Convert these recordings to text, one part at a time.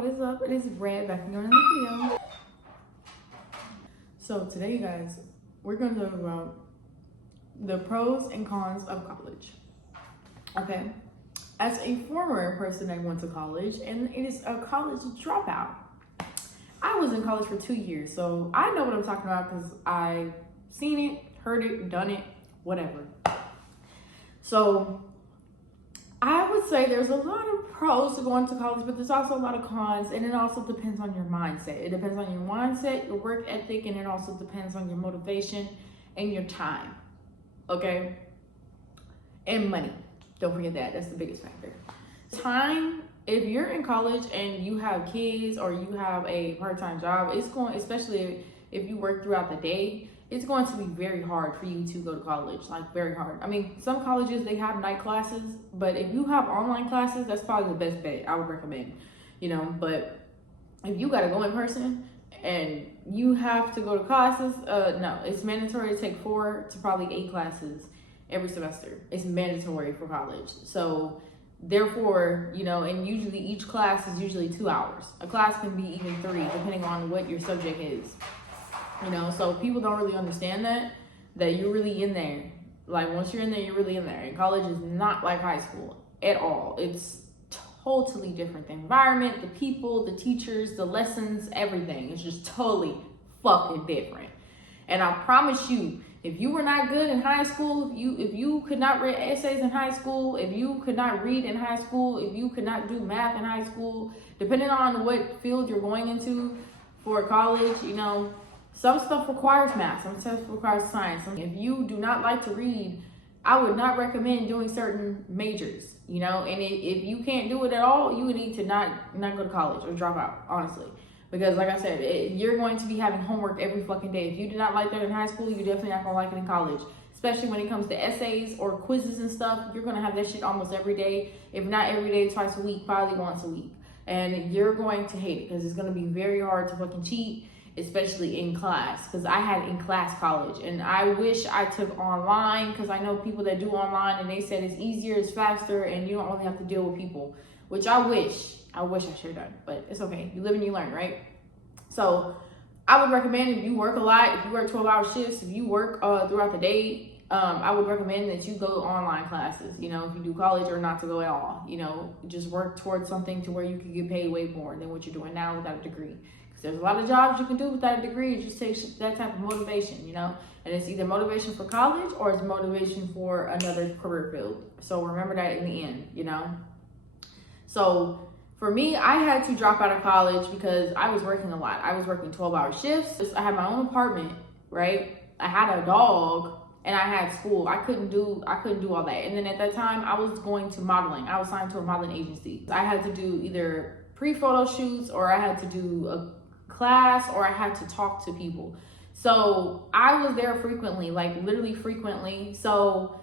what is up? It is Red back again in the video. So today, you guys, we're going to talk about the pros and cons of college. Okay, as a former person that went to college and it is a college dropout, I was in college for 2 years, so I know what I'm talking about because I've seen it, heard it, done it, whatever. So I would say there's a lot of pros to going to college, but there's also a lot of cons, and it also depends on your mindset. It depends on your mindset, your work ethic, and it also depends on your motivation and your time, okay? And money. Don't forget that. That's the biggest factor. Time, if you're in college and you have kids or you have a part-time job, it's going, especially if you work throughout the day, it's going to be very hard for you to go to college, like very hard. I mean, some colleges, they have night classes, but if you have online classes, that's probably the best bet I would recommend, you know. But if you got to go in person and you have to go to classes, no, it's mandatory to take 4 to probably 8 classes every semester. It's mandatory for college. So therefore, you know, and usually each class is usually 2 hours. A class can be even 3, depending on what your subject is. You know, so people don't really understand that you're really in there. Like, once you're in there, you're really in there. And college is not like high school at all. It's totally different. The environment, the people, the teachers, the lessons, everything. It's just totally fucking different. And I promise you, if you were not good in high school, if you could not write essays in high school, if you could not read in high school, if you could not do math in high school, depending on what field you're going into for college, you know, some stuff requires math, some stuff requires science. If you do not like to read, I would not recommend doing certain majors, you know, and if you can't do it at all, you would need to not go to college or drop out, honestly. Because like I said, you're going to be having homework every fucking day. If you did not like that in high school, you're definitely not gonna like it in college. Especially when it comes to essays or quizzes and stuff, you're gonna have that shit almost every day. If not every day, twice a week, probably once a week. And you're going to hate it because it's gonna be very hard to fucking cheat, especially in class, because I had in class college, and I wish I took online, because I know people that do online and they said it's easier, it's faster, and you don't really have to deal with people, which I wish I should have done, but it's okay. You live and you learn, right? So I would recommend, if you work a lot, if you work 12-hour shifts, if you work throughout the day, I would recommend that you go to online classes, you know, if you do college, or not to go at all, you know, just work towards something to where you can get paid way more than what you're doing now without a degree. There's a lot of jobs you can do without a degree. It just takes that type of motivation, you know? And it's either motivation for college or it's motivation for another career field. So remember that in the end, you know? So for me, I had to drop out of college because I was working a lot. I was working 12-hour shifts. I had my own apartment, right? I had a dog and I had school. I couldn't do all that. And then at that time, I was going to modeling. I was signed to a modeling agency. I had to do either pre-photo shoots, or I had to do a class, or I had to talk to people. So I was there frequently, like literally frequently. So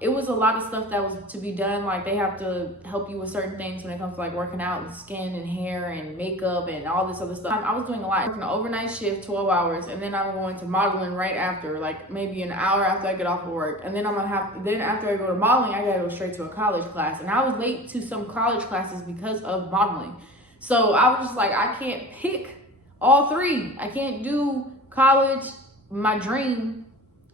it was a lot of stuff that was to be done. Like, they have to help you with certain things when it comes to like working out and skin and hair and makeup and all this other stuff. I was doing a lot. Working an overnight shift, 12 hours, and then I'm going to modeling right after, like maybe an hour after I get off of work. And then then after I go to modeling, I gotta go straight to a college class. And I was late to some college classes because of modeling. So I was just like, I can't pick all 3. I can't do college, my dream,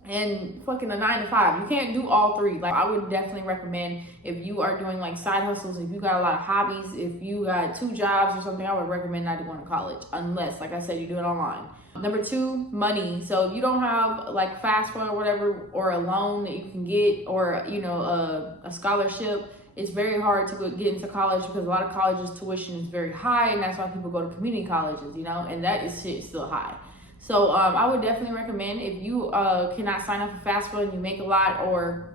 and fucking a 9 to 5. You can't do all 3. Like, I would definitely recommend, if you are doing like side hustles, if you got a lot of hobbies, if you got 2 jobs or something, I would recommend not going to college, unless, like I said, you do it online. Number 2, money. So if you don't have like FAFSA or whatever, or a loan that you can get, or, you know, a scholarship, it's very hard to get into college because a lot of colleges' tuition is very high, and that's why people go to community colleges, you know, and that is shit still high. So I would definitely recommend, if you cannot sign up for FAFSA and you make a lot, or,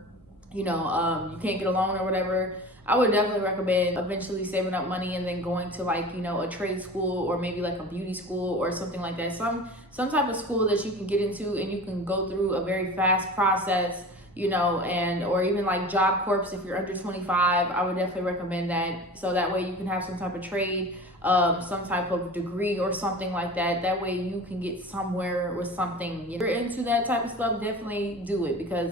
you know, you can't get a loan or whatever, I would definitely recommend eventually saving up money and then going to, like, you know, a trade school, or maybe like a beauty school or something like that. Some type of school that you can get into and you can go through a very fast process, you know, and or even like Job Corps if you're under 25. I would definitely recommend that, so that way you can have some type of trade, some type of degree or something like that. That way you can get somewhere with something. If you're into that type of stuff, definitely do it, because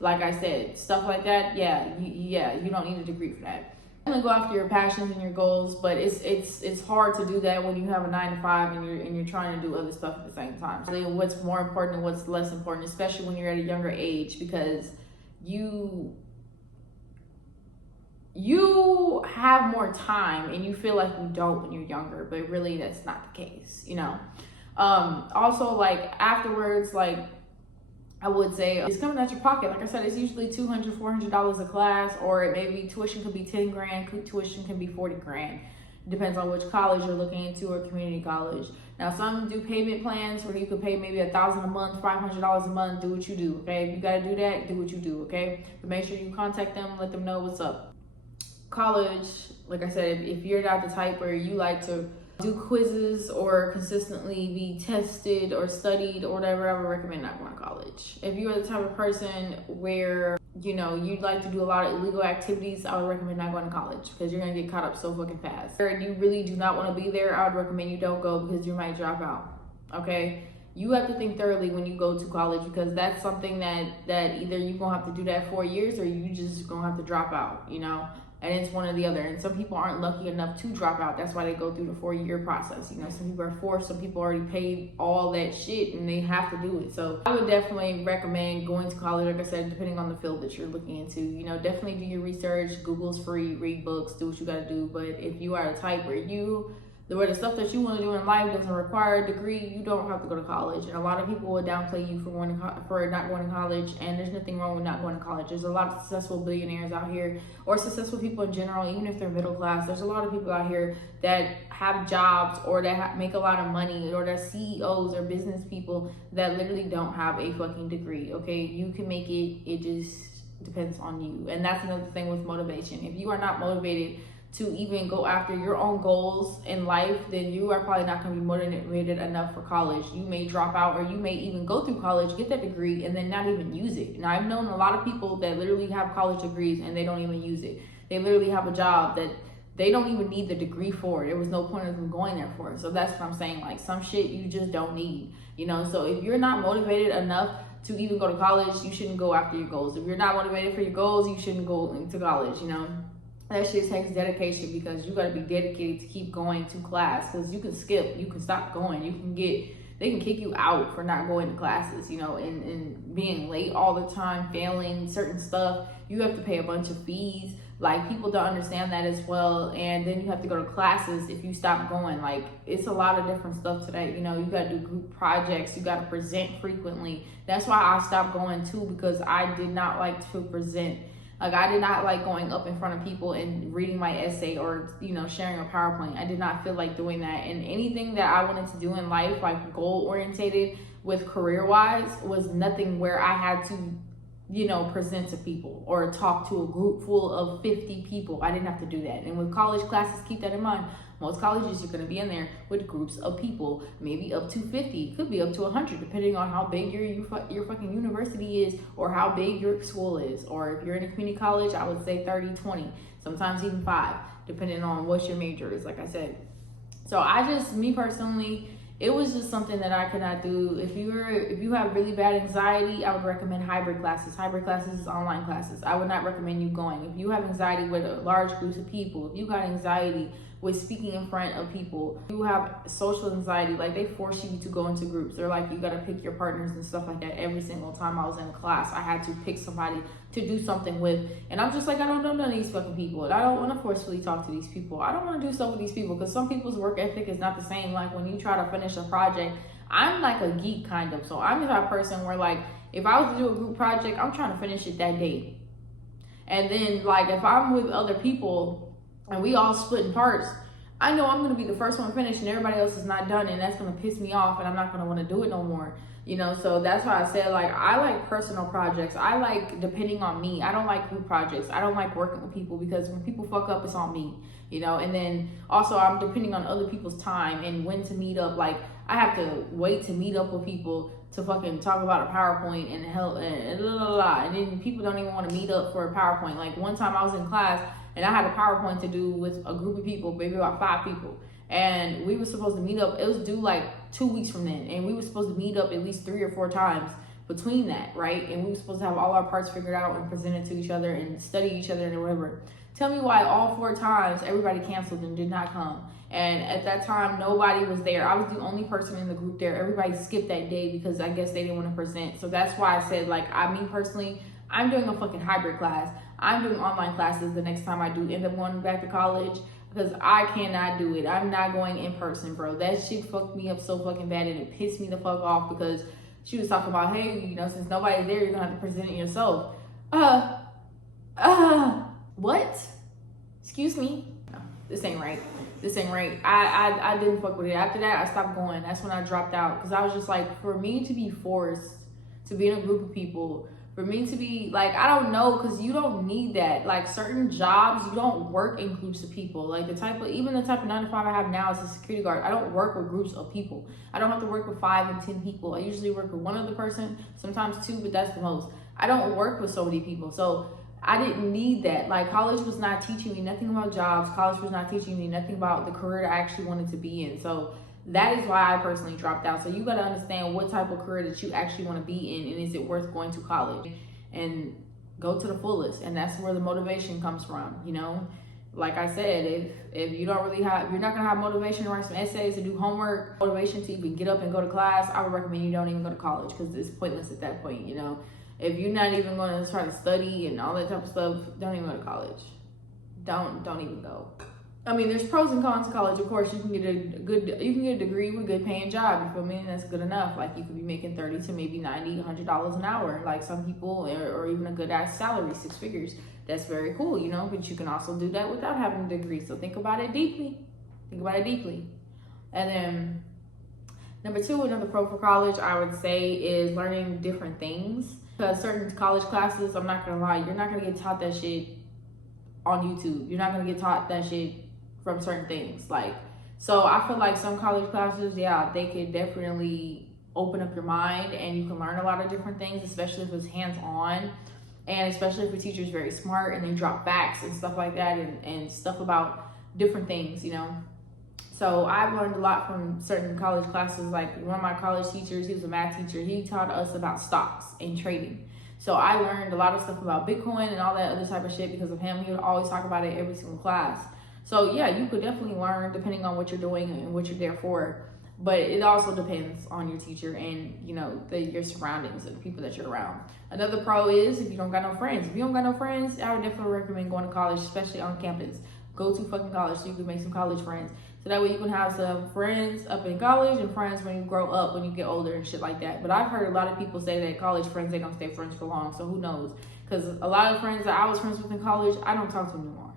like I said, stuff like that, yeah, you don't need a degree for that. go after your passions and your goals, but it's hard to do that when you have a 9 to 5 and you're trying to do other stuff at the same time. So what's more important and what's less important, especially when you're at a younger age, because you have more time and you feel like you don't when you're younger, but really that's not the case, you know. Also, like afterwards, like I would say it's coming out your pocket. Like I said, it's usually $200, $400 a class, or it may be tuition could be 10 grand, tuition can be 40 grand. It depends on which college you're looking into or community college. Now, some do payment plans where you could pay maybe $1,000 a month, $500 a month. Do what you do, okay? If you gotta do that, do what you do, okay? But make sure you contact them, let them know what's up. College, like I said, if you're not the type where you like to do quizzes or consistently be tested or studied or whatever, I would recommend not going to college. If you are the type of person where, you know, you'd like to do a lot of illegal activities, I would recommend not going to college because you're going to get caught up so fucking fast. And you really do not want to be there, I would recommend you don't go because you might drop out, okay? You have to think thoroughly when you go to college because that's something that either you're going to have to do that 4 years or you just going to have to drop out, you know? And it's one or the other. And some people aren't lucky enough to drop out. That's why they go through the 4-year process. You know, some people are forced, some people already paid all that shit and they have to do it. So I would definitely recommend going to college, like I said, depending on the field that you're looking into. You know, definitely do your research. Google's free, read books, do what you gotta do. But if you are the type where the stuff that you want to do in life doesn't require a degree, you don't have to go to college. And a lot of people will downplay you for not going to college, and there's nothing wrong with not going to college. There's a lot of successful billionaires out here, or successful people in general, even if they're middle class. There's a lot of people out here that have jobs or that make a lot of money, or they're CEOs or business people that literally don't have a fucking degree, okay? You can make it, it just depends on you. And that's another thing with motivation. If you are not motivated to even go after your own goals in life, then you are probably not going to be motivated enough for college. You may drop out, or you may even go through college, get that degree, and then not even use it. Now, I've known a lot of people that literally have college degrees and they don't even use it. They literally have a job that they don't even need the degree for. There was no point of them going there for it. So that's what I'm saying. Like, some shit you just don't need, you know? So if you're not motivated enough to even go to college, you shouldn't go after your goals. If you're not motivated for your goals, you shouldn't go into college, you know? That shit takes dedication because you got to be dedicated to keep going to class, because you can skip, you can stop going, they can kick you out for not going to classes, you know, and being late all the time, failing certain stuff. You have to pay a bunch of fees. Like, people don't understand that as well. And then you have to go to classes if you stop going. Like, it's a lot of different stuff today. You know, you got to do group projects. You got to present frequently. That's why I stopped going too, because I did not like to present. Like, I did not like going up in front of people and reading my essay or, you know, sharing a PowerPoint. I did not feel like doing that. And anything that I wanted to do in life, like goal-orientated with career-wise, was nothing where I had to, you know, present to people or talk to a group full of 50 people. I didn't have to do that. And with college classes, keep that in mind. Most colleges, you're going to be in there with groups of people, maybe up to 50, could be up to 100, depending on how big your fucking university is or how big your school is. Or if you're in a community college, I would say 30, 20, sometimes even 5, depending on what your major is, like I said. So me personally, it was just something that I could not do. If you have really bad anxiety, I would recommend hybrid classes. Hybrid classes is online classes. I would not recommend you going. If you have anxiety with large groups of people, if you got anxiety with speaking in front of people, you have social anxiety, like they force you to go into groups. They're like, you gotta pick your partners and stuff like that. Every single time I was in class, I had to pick somebody to do something with. And I'm just like, I don't know none of these fucking people. And I don't wanna forcefully talk to these people. I don't wanna do stuff with these people, because some people's work ethic is not the same. Like, when you try to finish a project, I'm like a geek kind of. So I'm the type of person where, like, if I was to do a group project, I'm trying to finish it that day. And then, like, if I'm with other people and we all split in parts, I know I'm going to be the first one finished and everybody else is not done, and that's going to piss me off and I'm not going to want to do it no more, you know? So that's why I said, like, I like personal projects. I like depending on me. I don't like group projects. I don't like working with people, because when people fuck up, it's on me, you know? And then also, I'm depending on other people's time and when to meet up. Like, I have to wait to meet up with people to fucking talk about a PowerPoint and hell and blah, blah, blah. And then people don't even want to meet up for a PowerPoint. Like, one time I was in class and I had a PowerPoint to do with a group of people, maybe about 5 people. And we were supposed to meet up. It was due like 2 weeks from then. And we were supposed to meet up at least 3 or 4 times between that, right? And we were supposed to have all our parts figured out and presented to each other and study each other and whatever. Tell me why all 4 times everybody canceled and did not come. And at that time, nobody was there. I was the only person in the group there. Everybody skipped that day because I guess they didn't want to present. So that's why I said, like, me personally, I'm doing a fucking hybrid class. I'm doing online classes the next time I do end up going back to college, because I cannot do it. I'm not going in person, bro. That shit fucked me up so fucking bad, and it pissed me the fuck off, because she was talking about, hey, you know, since nobody's there, you're gonna have to present it yourself. What? Excuse me? No, this ain't right. This ain't right. I didn't fuck with it. After that, I stopped going. That's when I dropped out, because I was just like, for me to be forced to be in a group of people, for me to be like, I don't know, because you don't need that. Like, certain jobs, you don't work in groups of people. Like, even the type of 9 to 5 I have now as a security guard, I don't work with groups of people. I don't have to work with 5 and 10 people. I usually work with one other person, sometimes 2, but that's the most. I don't work with so many people. So I didn't need that. Like, college was not teaching me nothing about jobs. College was not teaching me nothing about the career I actually wanted to be in. So that is why I personally dropped out. So you got to understand what type of career that you actually want to be in, and is it worth going to college, and go to the fullest. And that's where the motivation comes from, you know. Like I said, if you don't really have, you're not gonna have motivation to write some essays, to do homework, motivation to even get up and go to class, I would recommend you don't even go to college, because it's pointless at that point, you know. If you're not even going to try to study and all that type of stuff, don't even go to college. Don't even go. I mean, there's pros and cons to college. Of course, you can get a degree with a good paying job. You feel me? And that's good enough. Like, you could be making $30 to maybe $90, $100 an hour. Like some people, or even a good ass salary, 6 figures. That's very cool, you know. But you can also do that without having a degree. So think about it deeply. Think about it deeply. And then number 2, another pro for college, I would say, is learning different things. Because certain college classes, I'm not gonna lie, you're not gonna get taught that shit on YouTube. You're not gonna get taught that shit from certain things. Like, so I feel like some college classes, yeah, they could definitely open up your mind, and you can learn a lot of different things, especially if it's hands-on, and especially if the teacher's very smart and they drop facts and stuff like that, and stuff about different things, you know. So I've learned a lot from certain college classes. Like, one of my college teachers, he was a math teacher, he taught us about stocks and trading. So I learned a lot of stuff about Bitcoin and all that other type of shit because of him. He would always talk about it every single class. So yeah, you could definitely learn depending on what you're doing and what you're there for. But it also depends on your teacher and, you know, your surroundings and the people that you're around. Another pro is if you don't got no friends. If you don't got no friends, I would definitely recommend going to college, especially on campus. Go to fucking college so you can make some college friends. So that way you can have some friends up in college and friends when you grow up, when you get older and shit like that. But I've heard a lot of people say that college friends, they don't stay friends for long. So who knows? Because a lot of friends that I was friends with in college, I don't talk to them anymore.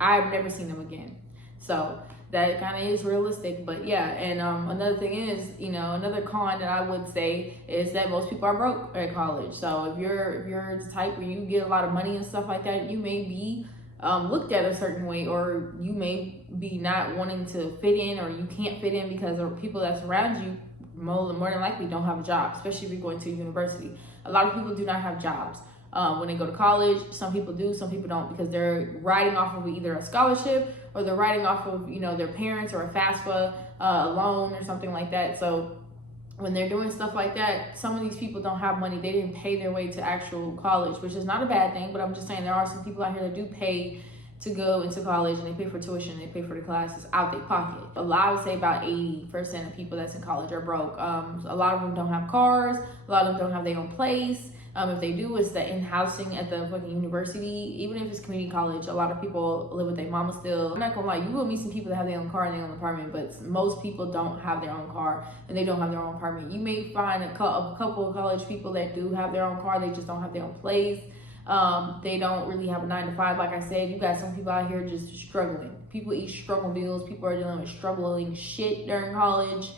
I've never seen them again. So that kind of is realistic. But yeah, and another thing is, you know, another con that I would say is that most people are broke at college. So if you're the type where you get a lot of money and stuff like that, you may be looked at a certain way, or you may be not wanting to fit in, or you can't fit in because of people that's around you more than likely don't have a job, especially if you're going to university. A lot of people do not have jobs when they go to college. Some people do, some people don't, because they're riding off of either a scholarship, or they're riding off of, you know, their parents, or a FAFSA, a loan or something like that. So when they're doing stuff like that, some of these people don't have money. They didn't pay their way to actual college, which is not a bad thing, but I'm just saying there are some people out here that do pay to go into college, and they pay for tuition, they pay for the classes out their pocket. I would say about 80% of people that's in college are broke. A lot of them don't have cars, a lot of them don't have their own place. If they do, it's the in-housing at the fucking university. Even if it's community college, a lot of people live with their mama still. I'm not gonna lie, you will meet some people that have their own car and their own apartment, but most people don't have their own car and they don't have their own apartment. You may find a couple of college people that do have their own car, they just don't have their own place. They don't really have a 9 to 5. Like I said, you got some people out here just struggling. People eat struggle meals. People are dealing with struggling shit during college.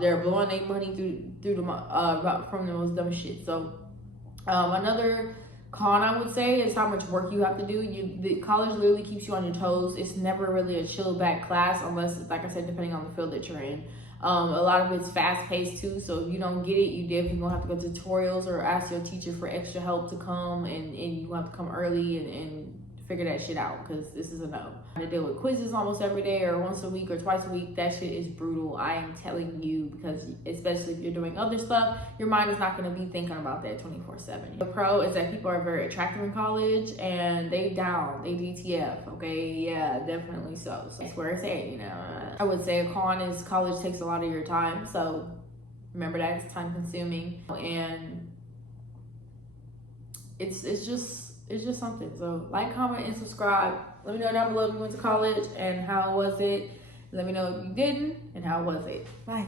They're blowing their money through from the most dumb shit. So another con I would say is how much work you have to do. The college literally keeps you on your toes. It's never really a chill back class, unless, like I said, depending on the field that you're in. A lot of it's fast paced too, so if you don't get it, you definitely gonna have to go to tutorials or ask your teacher for extra help to come, and you have to come early and figure that shit out, because this is a no. To deal with quizzes almost every day or once a week or twice a week, that shit is brutal. I am telling you, because especially if you're doing other stuff, your mind is not going to be thinking about that 24/7. The pro is that people are very attractive in college and they down, they DTF, okay? Yeah, definitely so. So that's where it's at, you know. I would say a con is college takes a lot of your time, so remember that it's time consuming, and it's just something. So like, comment, and subscribe. Let me know down below if you went to college and how was it. Let me know if you didn't and how was it. Bye.